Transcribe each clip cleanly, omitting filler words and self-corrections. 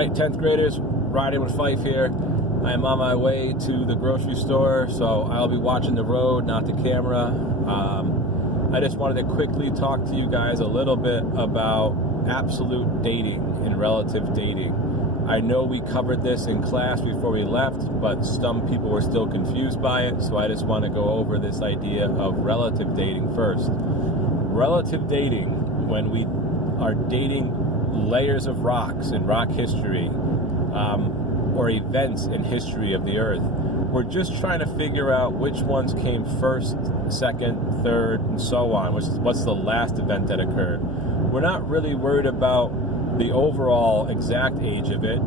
Alright, 10th graders, riding with Fife here. I am on my way to the grocery store, so I'll be watching the road, not the camera. I just wanted to quickly talk to you guys a little bit about absolute dating and relative dating. I know we covered this in class before we left, but some people were still confused by it, so I just want to go over this idea of relative dating first. Relative dating, when we are dating layers of rocks in rock history, or events in history of the earth, we're just trying to figure out which ones came first, second, third, and so on. What's the last event that occurred? We're not really worried about the overall exact age of it.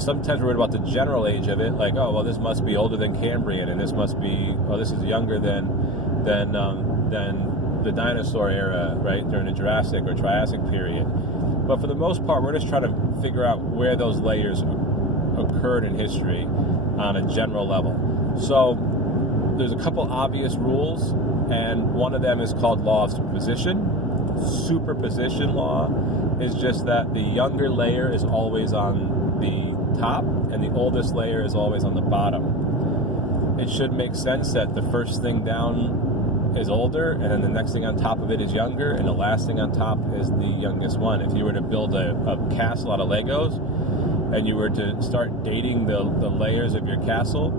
Sometimes we're worried about the general age of it, like, oh, well, this must be older than Cambrian, and this must be, oh, this is younger than the dinosaur era, right, during the Jurassic or Triassic period. But for the most part, we're just trying to figure out where those layers occurred in history on a general level. So there's a couple obvious rules, and one of them is called law of superposition. Superposition law is just that the younger layer is always on the top and the oldest layer is always on the bottom. It should make sense that the first thing down is older, and then the next thing on top of it is younger, and the last thing on top is the youngest one. If you were to build a castle out of Legos, and you were to start dating the layers of your castle,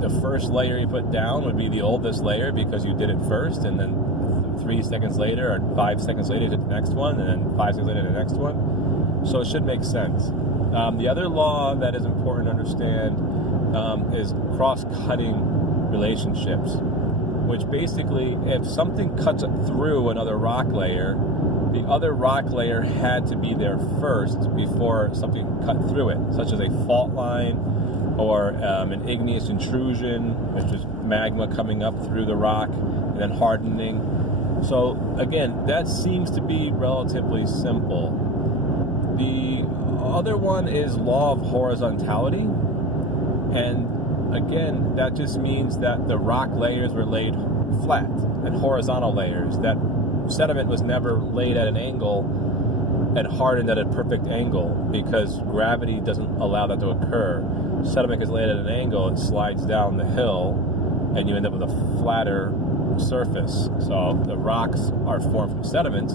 the first layer you put down would be the oldest layer because you did it first, and then 3 seconds later or 5 seconds later you did the next one, and then 5 seconds later the next one. So it should make sense. The other law that is important to understand is cross-cutting relationships, which basically, if something cuts through another rock layer, the other rock layer had to be there first before something cut through it, such as a fault line or an igneous intrusion, which is magma coming up through the rock and then hardening. So again, that seems to be relatively simple. The other one is law of horizontality, and again, that just means that the rock layers were laid flat and horizontal layers. That sediment was never laid at an angle and hardened at a perfect angle because gravity doesn't allow that to occur. Sediment is laid at an angle, it slides down the hill, and you end up with a flatter surface. So the rocks are formed from sediments,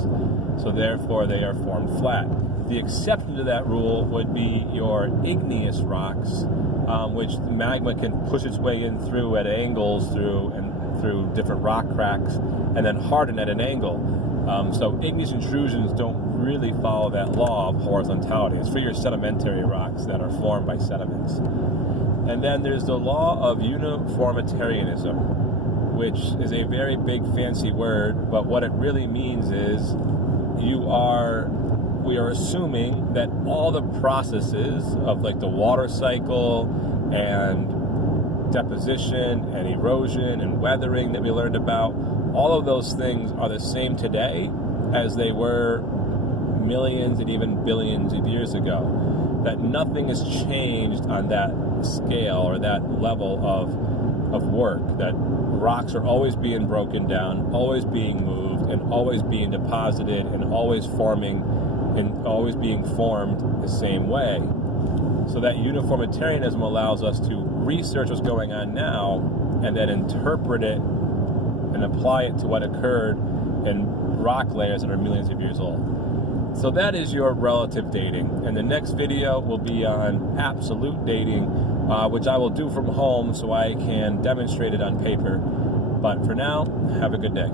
so therefore they are formed flat. The exception to that rule would be your igneous rocks, which magma can push its way in through at angles through different rock cracks and then harden at an angle. So igneous intrusions don't really follow that law of horizontality. It's for your sedimentary rocks that are formed by sediments. And then there's the law of uniformitarianism, which is a very big fancy word, but what it really means is we are assuming that all the processes of like the water cycle and deposition and erosion and weathering that we learned about, all of those things are the same today as they were millions and even billions of years ago. That nothing has changed on that scale or that level of work. That rocks are always being broken down, always being moved, and always being deposited, and always forming and always being formed the same way. So that uniformitarianism allows us to research what's going on now and then interpret it and apply it to what occurred in rock layers that are millions of years old. So that is your relative dating. And the next video will be on absolute dating, which I will do from home so I can demonstrate it on paper. But for now, have a good day.